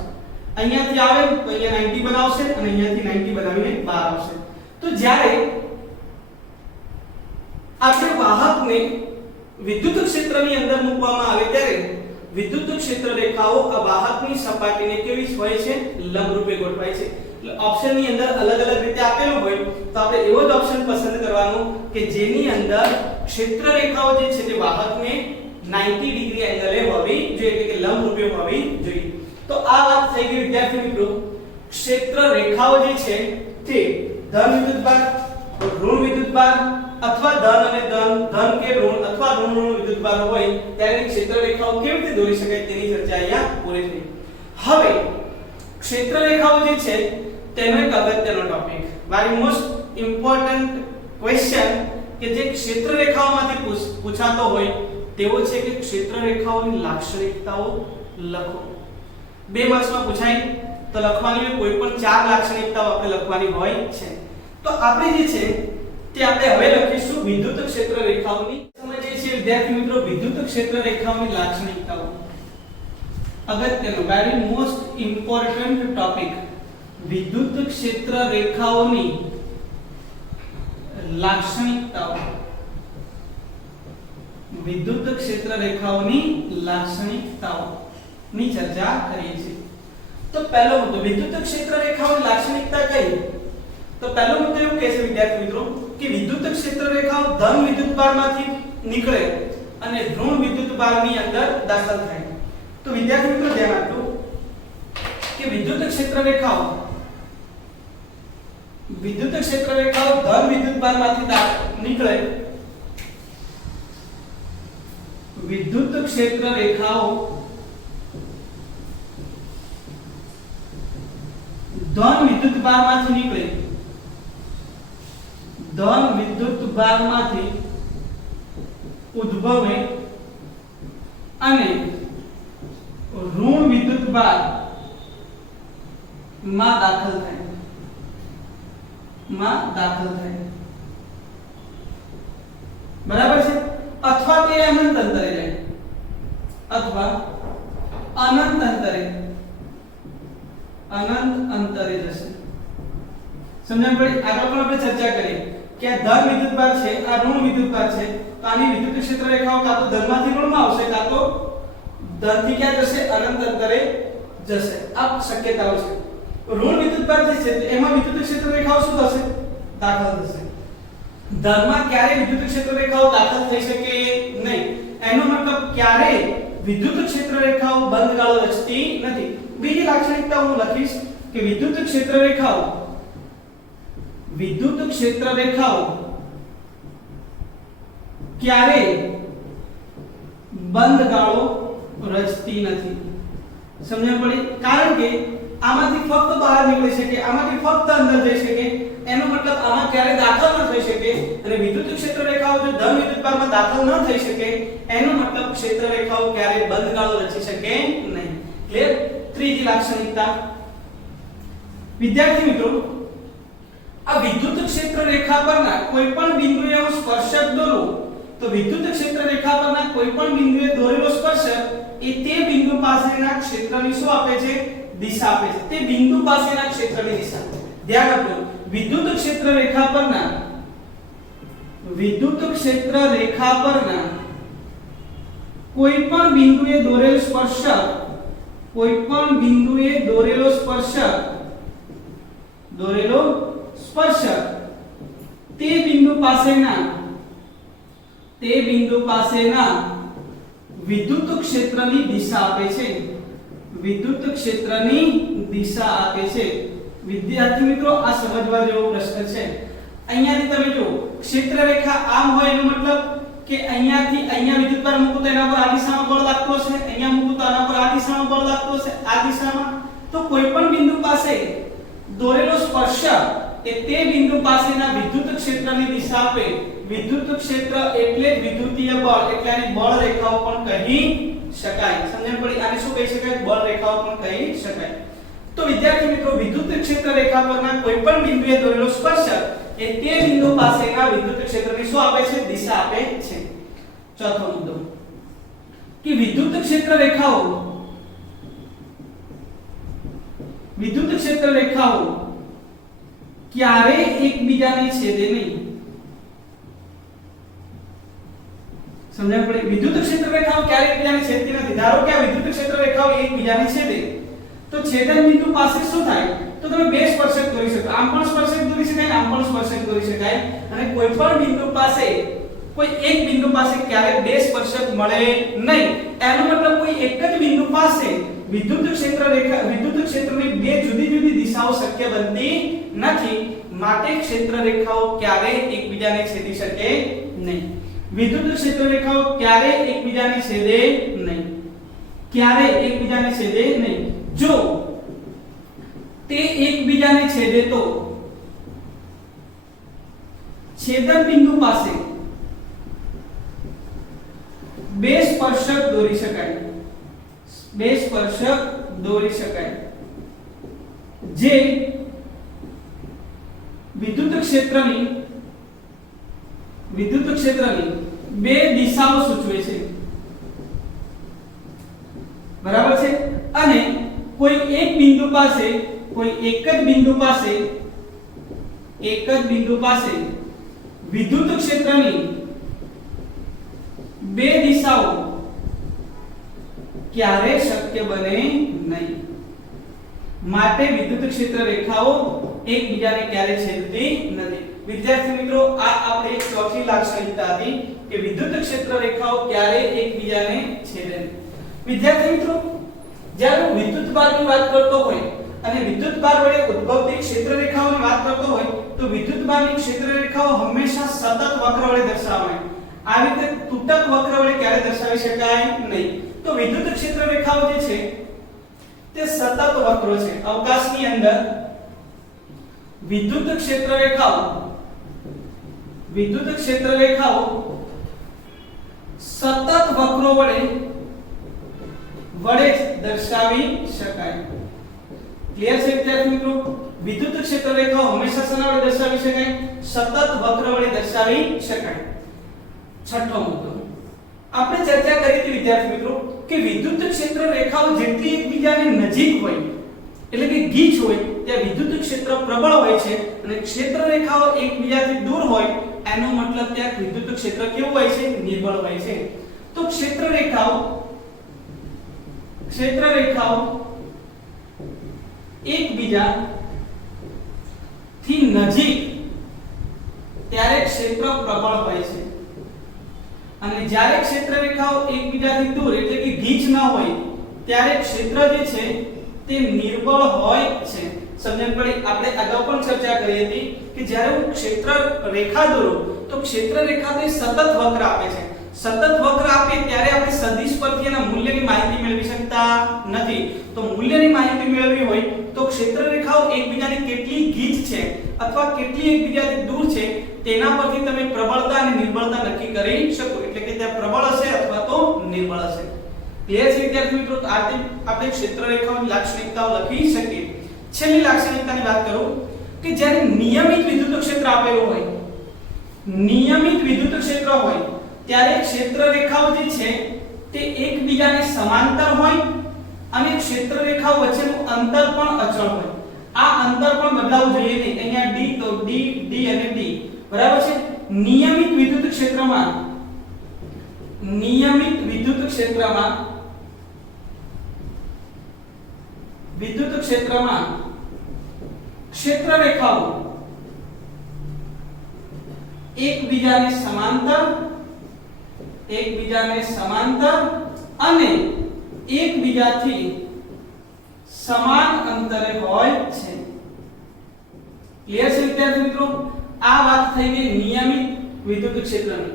અહીંયાથી આવે તો અહીંયા 90 બનાવશે અને અહીંયાથી 90 બનાવીને બહાર આવશે. તો જ્યારે આપણે વાહકને વિદ્યુત ક્ષેત્રની અંદર મૂકવામાં આવે ત્યારે વિદ્યુત ક્ષેત્ર રેખાઓ આ વાહકની સપાટીને કેવી હોય છે? લંબ રૂપે ગોઠવાય છે. એટલે ઓપ્શનની અંદર અલગ અલગ રીતે આપેલું હોય તો આપણે એવો જ ઓપ્શન પસંદ કરવાનો કે જેની અંદર ક્ષેત્ર રેખાઓ જે છે તે વાહકને 90 ડિગ્રી એંગલે હોવી જોઈએ, એટલે કે લંબ રૂપે હોવી જોઈએ. તો આ વાત થઈ ગઈ વિદ્યાર્થી મિત્રો ક્ષેત્ર રેખાઓ જે છે તે ધન વિદ્યુતભાર, ઋણ વિદ્યુતભાર અથવા ધન અને ધન કે ઋણ અથવા ઋણ વિદ્યુતભાર હોય ત્યારે ક્ષેત્ર રેખાઓ કેવી રીતે દોરી શકાય તેની ચર્ચા અહીંયા પૂરી થઈ. હવે ક્ષેત્ર રેખાઓ જે છે તેનો એક અગત્યનો topic, very most important question કે જે ક્ષેત્ર રેખાઓમાંથી પૂછાતો હોય તેવો છે કે ક્ષેત્ર રેખાઓની લાક્ષણિકતાઓ લખો. 2 માર્ક્સમાં પૂછાય તો લખવાની કોઈ પણ 4 લાક્ષણિકતાઓ આપણે લખવાની હોય છે. તો આપણે જે છે તે આપણે હવે લખીશું વિદ્યુત ક્ષેત્ર રેખાઓની. સમજીએ છીએ વિદ્યાર્થી મિત્રો વિદ્યુત ક્ષેત્ર રેખાઓની લાક્ષણિકતાઓ. અગત્યનો વેરી મોસ્ટ ઇમ્પોર્ટન્ટ ટોપિક વિદ્યુત ક્ષેત્ર રેખાઓની લાક્ષણિકતાઓ. વિદ્યુત ક્ષેત્ર રેખાઓની લાક્ષણિકતાઓ ની ચર્ચા કરીએ છીએ. તો પહેલો મુદ્દો વિદ્યુત ક્ષેત્ર રેખાઓની લાક્ષણિકતા કઈ? તો પહેલો મુદ્દો એવું કહે છે વિદ્યાર્થી મિત્રો કે વિદ્યુત ક્ષેત્ર રેખાઓ ધન વિદ્યુતભારમાંથી નીકળે અને ઋણ વિદ્યુતભારની અંદર દાખલ થાય. તો વિદ્યાર્થી મિત્રો ધ્યાન આપજો કે વિદ્યુત ક્ષેત્ર રેખાઓ ધન વિદ્યુતભારમાંથી નીકળે, વિદ્યુત ક્ષેત્ર રેખાઓ ધન વિદ્યુતભારમાંથી નીકળે, ધન વિદ્યુતભારમાંથી ઉદ્ભવે અને ઋણ વિદ્યુતભાર માં દાખલ થાય, બરાબર છે. અથવા તે અનંત અંતરે જાય, અથવા અનંત અંતરે જશે. સમજણ પડી? આગળ પણ આપણે ચર્ચા કરી કે આ ધન વિદ્યુતભાર છે, આ ઋણ વિદ્યુતભાર છે, તો આની વિદ્યુત ક્ષેત્ર રેખાઓ કાં તો ધનમાંથી ઋણમાં આવશે કાં તો ધનથી ક્યાં જશે? અનંત અંતરે જશે. આ શક્યતાઓ છે. ઋણ વિદ્યુતભાર જે છે એમાં વિદ્યુત ક્ષેત્ર રેખાઓ શું થશે? દાખલ થશે. ધનમાં ક્યારે વિદ્યુત ક્ષેત્ર રેખાઓ દાખલ થઈ શકે નહીં. એનો મતલબ ક્યારે વિદ્યુત ક્ષેત્ર રેખાઓ બંધ ગાળો રચતી નથી. બીજી લાક્ષણિકતા હું લખીશ કે વિદ્યુત ક્ષેત્ર રેખાઓ ક્યારે બંધ ગાળો રચતી નથી. સમજણ પડી? કારણ કે આમાંથી ફક્ત બહાર નીકળી શકે, આમાંથી ફક્ત અંદર જઈ શકે, એનો મતલબ આમાં ક્યારે દાખલ ન થઈ શકે. અને વિદ્યુત ક્ષેત્ર રેખાઓ જો ધન વિદ્યુતભારમાં દાખલ ન થઈ શકે એનો મતલબ ક્ષેત્ર રેખાઓ ક્યારે બંધ ગાળો રચી શકે નહીં. ક્લિયર? ત્રીજી લાક્ષણિકતા વિદ્યાર્થી મિત્રો, આ વિદ્યુત ક્ષેત્ર રેખા પરના કોઈપણ બિંદુએ હું સ્પર્શક દોરું તો વિદ્યુત ક્ષેત્ર રેખા પરના કોઈપણ બિંદુએ દોરેલો સ્પર્શક એ તે બિંદુ પાસેના ક્ષેત્રની શું આપે છે? દિશા આપે છે. તે બિંદુ પાસેના ક્ષેત્રની દિશા. ધ્યાન આપજો, વિદ્યુત ક્ષેત્ર રેખા પરના કોઈપણ બિંદુએ દોરેલો સ્પર્શક તે બિંદુ પાસેના વિદ્યુત ક્ષેત્રની દિશા આપે છે. વિદ્યુત ક્ષેત્રની દિશા આપે છે. વિદ્યાર્થી મિત્રો, આ સમજવા જેવો પ્રશ્ન છે. અહીંયાથી તમે જો ક્ષેત્ર રેખા આમ હોય એનો મતલબ કે અહીંયાથી અહીંયા વિદ્યુતભાર મૂકો તો એના પર આ દિશામાં બળ લાગતો હશે, અહીંયા મૂકો તો આના પર આ દિશામાં બળ લાગતો હશે, આ દિશામાં. તો કોઈપણ બિંદુ પાસે દોરેલો સ્પર્શક એ તે બિંદુ પાસેના વિદ્યુત ક્ષેત્રની દિશા આપે. વિદ્યુત ક્ષેત્ર એટલે જ વિદ્યુતીય બળ, એટલે આને બળ રેખાઓ પણ કહી શકાય. સમજણ પડી? આને શું કહી શકાય? બળ રેખાઓ પણ કહી શકાય. તો વિદ્યાર્થી મિત્રો, વિદ્યુત ક્ષેત્ર રેખા પરના કોઈપણ બિંદુએ દોરેલો સ્પર્શક એ તે બિંદુ પાસેના વિદ્યુત ક્ષેત્રની શું આપે છે? દિશા આપે છે. ચોથો મુદ્દો કે વિદ્યુત ક્ષેત્ર રેખાઓ ક્યારે એકબીજાને છેદે નહીં. સમજણ પડી? વિદ્યુત ક્ષેત્ર રેખાઓ ક્યારે એકબીજાને છેદતી નથી. ધારો કે આ વિદ્યુત ક્ષેત્ર રેખાઓ એકબીજાને છેદે તો છેદન બિંદુ પાસે શું થાય? તો તમે બે સ્પર્શક દોરી શકો. આમ પણ સ્પર્શક દોરી શકાય, આમ પણ સ્પર્શક દોરી શકાય. અને કોઈ પણ બિંદુ પાસે, કોઈ એક બિંદુ પાસે ક્યારે બે સ્પર્શક મળે નહીં. એનો મતલબ કોઈ એક જ બિંદુ પાસે વિદ્યુત ક્ષેત્રની બે જુદી જુદી દિશાઓ શક્ય બનતી નથી. માટે ક્ષેત્ર રેખાઓ ક્યારે એકબીજાને છેદી શકે નહીં. વિદ્યુત ક્ષેત્ર રેખાઓ ક્યારે એકબીજાને છેદે નહીં. ક્યારે એકબીજાને છેદે નહીં. જો તે એકબીજાને છેદે તો છેદન બિંદુ પાસે બે સ્પર્શક દોરી શકાય. બે સ્પર્શક દોરી શકાય જે વિદ્યુત ક્ષેત્રની બે દિશાઓ સૂચવે છે. બરાબર છે? અને કોઈ એક જ બિંદુ પાસે વિદ્યુત ક્ષેત્રની બે દિશાઓ ક્યારે શક્ય બને નહીં. માટે વિદ્યુત ક્ષેત્ર રેખાઓ એકબીજાને ક્યારે છેદતી નથી. વિદ્યાર્થી મિત્રો, આ આપણી એક ચોથી લાક્ષણિકતા હતી કે વિદ્યુત ક્ષેત્ર રેખાઓ ક્યારે એકબીજાને છેદે નહીં. વિદ્યાર્થી મિત્રો, જ્યારે હું વિદ્યુતભારની વાત કરતો હોય અને વિદ્યુતભાર વડે ઉદ્ભવતી ક્ષેત્ર રેખાઓની વાત કરતો હોય તો વિદ્યુતભારની ક્ષેત્ર રેખાઓ હંમેશા સતત વક્ર વડે દર્શાવાય. આ રીતે તૂટક વક્ર વડે ક્યારે દર્શાવી શકાય નહીં. તો વિદ્યુત ક્ષેત્ર રેખાઓ જે છે તે સતત વક્રો છે. અવકાશની અંદર વિદ્યુત ક્ષેત્ર રેખાઓ સતત વક્રો વડે દર્શાવી શકાય. ક્લિયર છે વિદ્યાર્થી મિત્રો? વિદ્યુત ક્ષેત્ર રેખાઓ હંમેશા શેના વડે દર્શાવી શકાય? સતત વક્ર વડે દર્શાવી શકાય. છઠ્ઠો મુદ્દો આપણે ચર્ચા કરી હતી વિદ્યાર્થી મિત્રો કે વિદ્યુત ક્ષેત્ર રેખાઓ જેટલી એકબીજાની નજીક હોય એટલે કે ગીચ હોય ત્યાં વિદ્યુત ક્ષેત્ર પ્રબળ હોય છે અને ક્ષેત્ર રેખાઓ એકબીજાથી દૂર હોય એનો મતલબ ત્યાં વિદ્યુત ક્ષેત્ર કેવું હોય છે? નિર્બળ હોય છે. તો ક્ષેત્ર રેખાઓ એકબીજાથી નજીક ત્યારે ક્ષેત્ર પ્રબળ હોય છે અને જ્યારે ક્ષેત્ર રેખાઓ એકબીજાથી દૂર એટલે કે ગીચ ન હોય ત્યારે ક્ષેત્ર જે છે તે નિર્બળ હોય છે. સમજણ પડી? આપણે અગાઉ પણ ચર્ચા કરી હતી કે જ્યારે હું ક્ષેત્ર રેખા દોરું તો ક્ષેત્ર રેખા તે સતત વક્ર આપે છે. સતત વક્ર આપે ત્યારે આપણે સદિશ પરથી એના મૂલ્યની માહિતી મેળવી શકતા નથી. તો મૂલ્યની માહિતી મેળવવી હોય તો ક્ષેત્ર રેખાઓ એકબીજાની કેટલી ગીચ છે અથવા કેટલી એકબીજાથી દૂર છે તેના પરથી તમે પ્રબળતા અને નિર્બળતા નક્કી કરી શકો. એટલે કે તે પ્રબળ હશે અથવા તો નિર્બળ હશે. ક્લિયર છે વિદ્યાર્થી મિત્રો? તો આ રીતે આપણે ક્ષેત્ર રેખાઓની લાક્ષણિકતાઓ લખી શકીએ. છેલ્લી લાક્ષણિકતાની વાત કરું કે જ્યારે નિયમિત વિદ્યુત ક્ષેત્ર આપેલું હોય, નિયમિત વિદ્યુત ક્ષેત્ર હોય ત્યારે ક્ષેત્ર રેખાઓ જે છે તે એકબીજાને સમાંતર હોય અને ક્ષેત્ર રેખાઓ વચ્ચેનું અંતર પણ અચળ હોય. આ અંતર પણ બદલાવું જોઈએ નહીં. અહીંયા d તો d d અને d બરાબર છે. નિયમિત વિદ્યુત ક્ષેત્રમાં ક્ષેત્ર રેખાઓ એકબીજાને સમાંતર અને એકબીજાથી સમાન અંતરે હોય છે. ક્લિયર છે વિદ્યાર્થી મિત્રો? આ વાત થઈ ગઈ નિયમિત વિદ્યુત ક્ષેત્રની.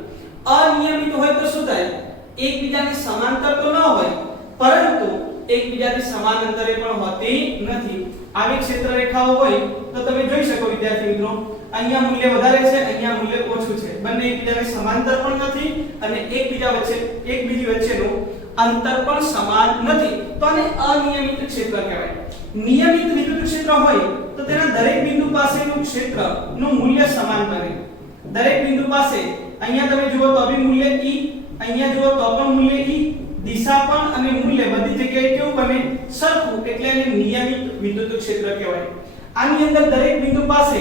અનિયમિત હોય તો શું થાય? એકબીજાની સમાંતર તો ન હોય પરંતુ એકબીજાથી સમાન અંતરે પણ હોતી નથી. આવી ક્ષેત્ર રેખાઓ હોય તો તમે જોઈ શકો વિદ્યાર્થી મિત્રો, અહીંયા મૂલ્ય વધારે છે, અહીંયા મૂલ્ય ઓછું છે. બંને એકબીજાને સમાંતર પણ નથી અને એકબીજી વચ્ચેનું અંતર પણ સમાન નથી. તો આને અનિયમિત ક્ષેત્ર કહેવાય. નિયમિત વિદ્યુત ક્ષેત્ર હોય તો તેના દરેક બિંદુ પાસેનું ક્ષેત્રનું મૂલ્ય સમાન બને. દરેક બિંદુ પાસે અહીંયા તમે જુઓ તો બી મૂલ્ય E, અહીંયા જુઓ તો પણ મૂલ્ય E, દિશા પણ અને મૂલ્ય બધી જગ્યાએ કેવું બને? સરખું. એટલે એને નિયમિત વિદ્યુત ક્ષેત્ર કહેવાય. આની અંદર દરેક બિંદુ પાસે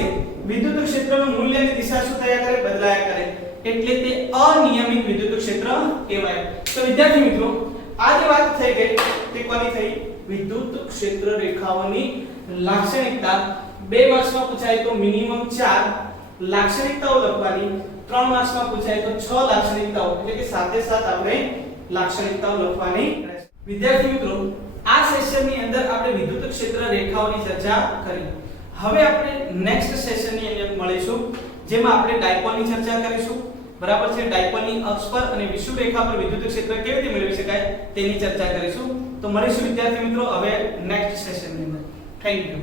વિદ્યુત ક્ષેત્રનું મૂલ્ય અને દિશા શું થયા કરે? બદલાયા કરે. એટલે તે અનિયમિત વિદ્યુત ક્ષેત્ર કહેવાય. તો વિદ્યાર્થી મિત્રો, આ જે વાત થઈ ગઈ તે કોની થઈ? વિદ્યુત ક્ષેત્ર રેખાઓની લાક્ષણિકતા. 2 માર્ક્સમાં પૂછાય તો મિનિમમ 4 લાક્ષણિકતાઓ લખવાની, 3 માર્ક્સમાં પૂછાય તો 6 લાક્ષણિકતાઓ, એટલે કે સાથે સાથ આપણે લાક્ષણિકતાઓ લખવાની રહેશે. વિદ્યાર્થી મિત્રો, આ સેશનની અંદર આપણે વિદ્યુત ક્ષેત્ર રેખાઓની ચર્ચા કરી. હવે આપણે નેક્સ્ટ સેશનની અંદર મળીશું જેમાં આપણે ડાયપોલની ચર્ચા કરીશું. બરાબર છે? ડાયપોલની અક્ષ પર અને વિષુવરેખા રેખા પર વિદ્યુત ક્ષેત્ર કેવી રીતે મેળવી શકાય તેની ચર્ચા કરીશું. તો મળીશું વિદ્યાર્થી મિત્રો હવે નેક્સ્ટ સેશનની અંદર. Thank you.